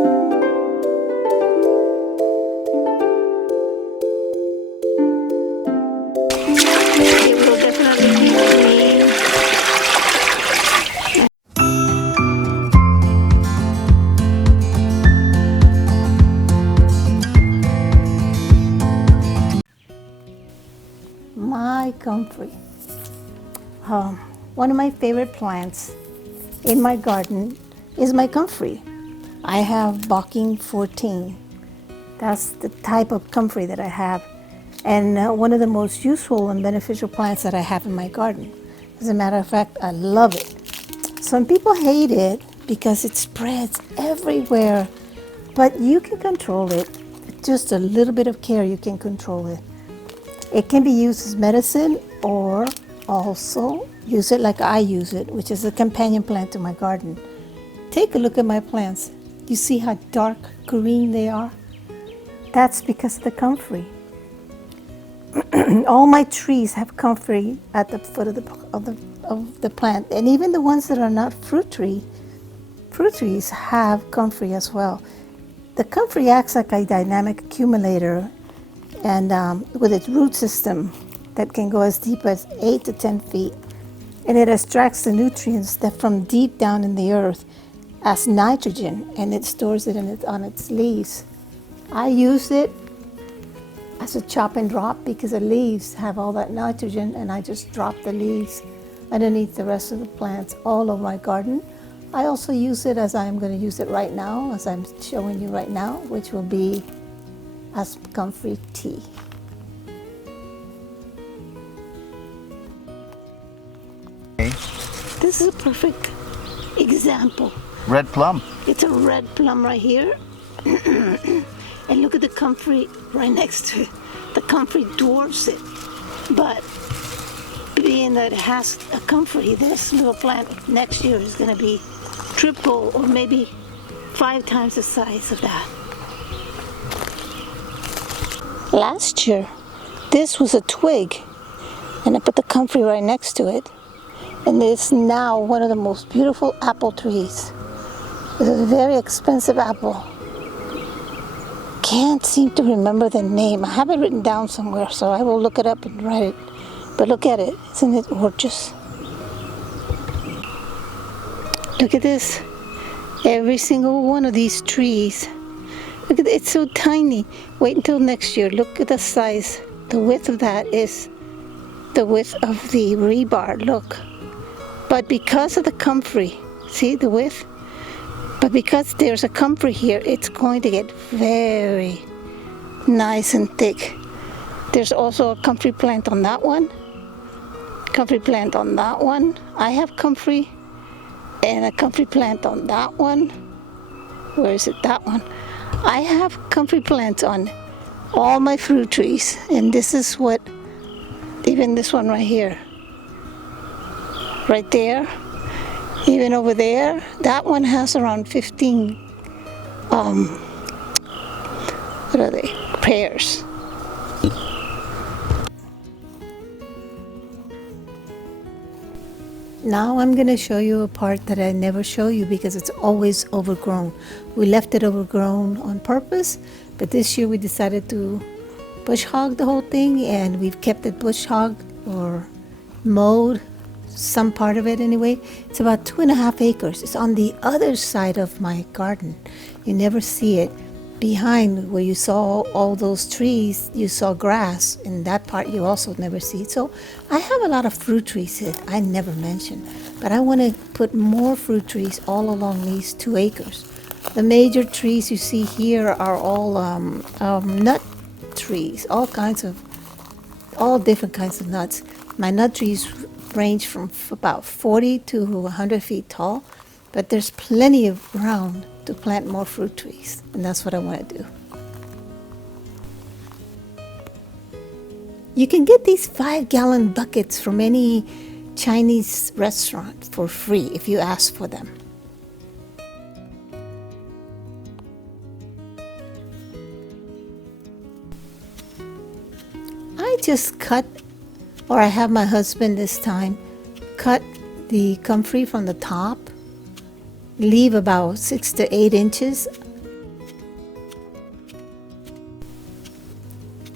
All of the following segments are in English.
It will definitely be green. My comfrey. One of my favorite plants in my garden is my comfrey. I have BOCKING 14. That's the type of comfrey that I have, and one of the most useful and beneficial plants that I have in my garden. As a matter of fact, I love it. Some people hate it because it spreads everywhere, but you can control it. With just a little bit of care, you can control it. It can be used as medicine, or also use it like I use it, which is a companion plant to my garden. Take a look at my plants. You see how dark green they are? That's because of the comfrey. All my trees have comfrey at the foot of the plant, and even the ones that are not fruit trees have comfrey as well. The comfrey acts like a dynamic accumulator, and with its root system that can go as deep as 8 to 10 feet, and it extracts the nutrients that from deep down in the earth as nitrogen, and it stores it on its leaves. I use it as a chop and drop because the leaves have all that nitrogen, and I just drop the leaves underneath the rest of the plants all over my garden. I also use it as I'm going to use it right now, as I'm showing you right now, which will be as comfrey tea. Okay. This is a perfect example. Red plum. It's a red plum right here. And look at the comfrey right next to it. The comfrey dwarfs it. But being that it has a comfrey, this little plant next year is going to be triple or maybe 5 times the size of that. Last year, this was a twig, and I put the comfrey right next to it. And it's now one of the most beautiful apple trees. It's a very expensive apple. Can't seem to remember the name. I have it written down somewhere, so I will look it up and write it. But look at it. Isn't it gorgeous? Look at this. Every single one of these trees. Look at it. It's so tiny. Wait until next year. Look at the size. The width of that is the width of the rebar. Look. But because of the comfrey, see the width? But because there's a comfrey here, it's going to get very nice and thick. There's also a comfrey plant on that one. Comfrey plant on that one. I have comfrey and a comfrey plant on that one. Where is it? That one. I have comfrey plants on all my fruit trees, and this is what, even this one right here, right there, even over there, that one has around 15 what are they, pairs. Now I'm going to show you a part that I never show you because it's always overgrown. We left it overgrown on purpose, but this year we decided to bush hog the whole thing, and we've kept it bush hogged or mowed, some part of it anyway. It's about 2.5 acres. It's on the other side of my garden. You never see it. Behind where you saw all those trees, you saw grass. In that part you also never see it. So I have a lot of fruit trees that I never mentioned, but I want to put more fruit trees all along these 2 acres. The major trees you see here are all nut trees, all different kinds of nuts. My nut trees range from about 40 to 100 feet tall, but there's plenty of ground to plant more fruit trees, and that's what I want to do. You can get these 5-gallon buckets from any Chinese restaurant for free if you ask for them. I just cut, or I have my husband this time, cut the comfrey from the top, leave about 6 to 8 inches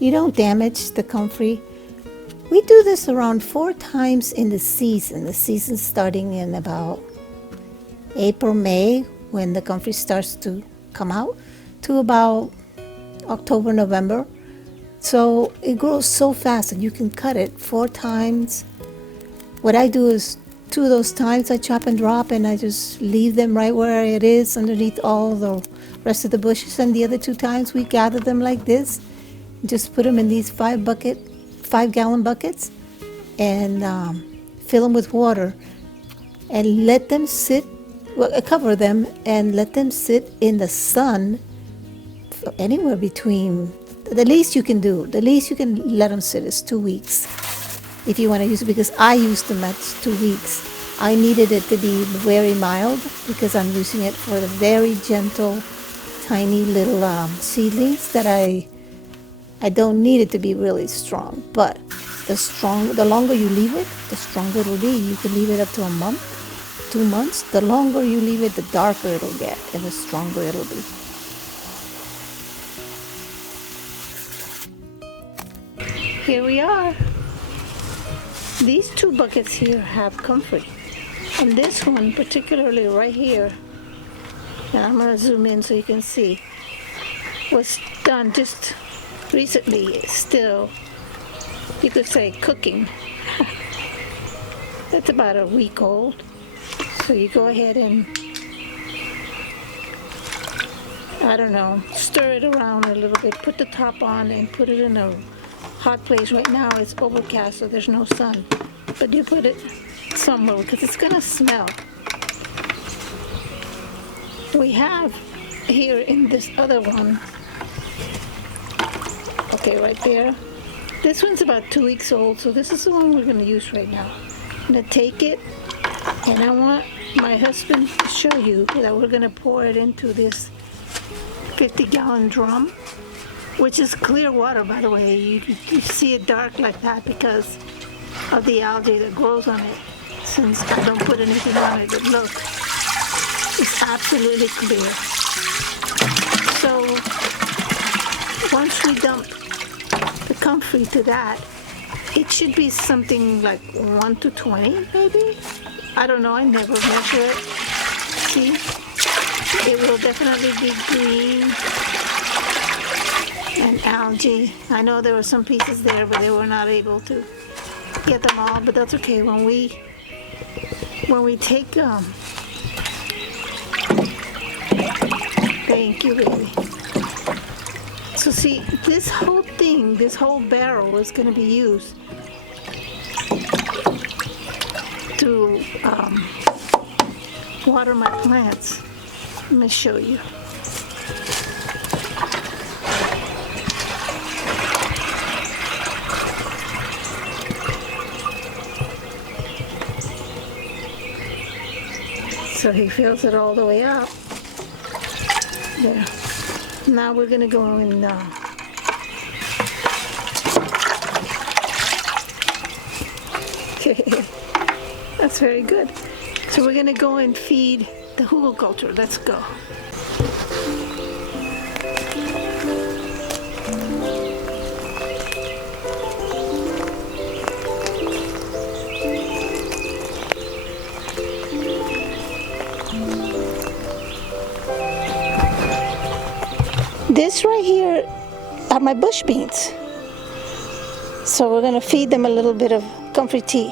you don't damage the comfrey. We do this around 4 times in the season. The season's starting in about April, May, when the comfrey starts to come out, to about October, November. So it grows so fast and you can cut it 4 times. What I do is 2 of those times I chop and drop, and I just leave them right where it is underneath all the rest of the bushes. And the other 2 times we gather them like this, just put them in these 5-gallon buckets and fill them with water and let them sit, cover them and let them sit in the sun for anywhere between, the least you can let them sit is 2 weeks if you want to use it, because I used them at 2 weeks. I needed it to be very mild because I'm using it for the very gentle, tiny little seedlings that I don't need it to be really strong. But the longer you leave it, the stronger it'll be. You can leave it up to a month, 2 months. The longer you leave it, the darker it'll get and the stronger it'll be. Here we are. These 2 buckets here have comfrey. And this one, particularly right here, and I'm going to zoom in so you can see, was done just recently. Still, you could say cooking. It's about a week old. So you go ahead and, I don't know, stir it around a little bit, put the top on and put it in a hot place. Right now it's overcast, so there's no sun. But you put it somewhere because it's gonna smell. We have here in this other one, okay, right there. This one's about 2 weeks old, so this is the one we're gonna use right now. I'm gonna take it, and I want my husband to show you that we're gonna pour it into this 50-gallon drum, which is clear water, by the way. You see it dark like that because of the algae that grows on it. Since I don't put anything on it, but look, it's absolutely clear. So once we dump the comfrey to that, it should be something like 1 to 20 maybe. I don't know, I never measure it. See, it will definitely be green and algae. I know there were some pieces there, but they were not able to get them all, but that's okay. When we take thank you, baby. So see, this whole thing, this whole barrel is going to be used to water my plants. Let me show you. So he fills it all the way up. There. Now we're gonna go in. That's very good. So we're gonna go and feed the hugelkultur. Let's go. This right here are my bush beans. So we're going to feed them a little bit of comfrey tea.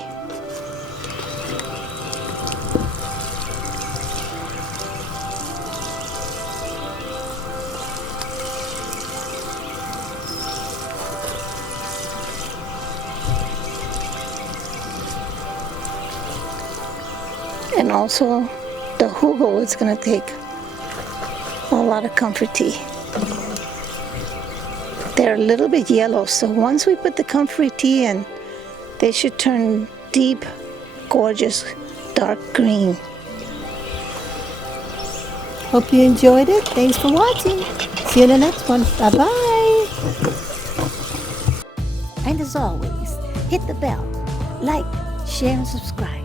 And also the hugel is going to take a lot of comfrey tea. They're a little bit yellow, so once we put the comfrey tea in, they should turn deep, gorgeous, dark green. Hope you enjoyed it. Thanks for watching. See you in the next one. Bye-bye. And as always, hit the bell, like, share, and subscribe.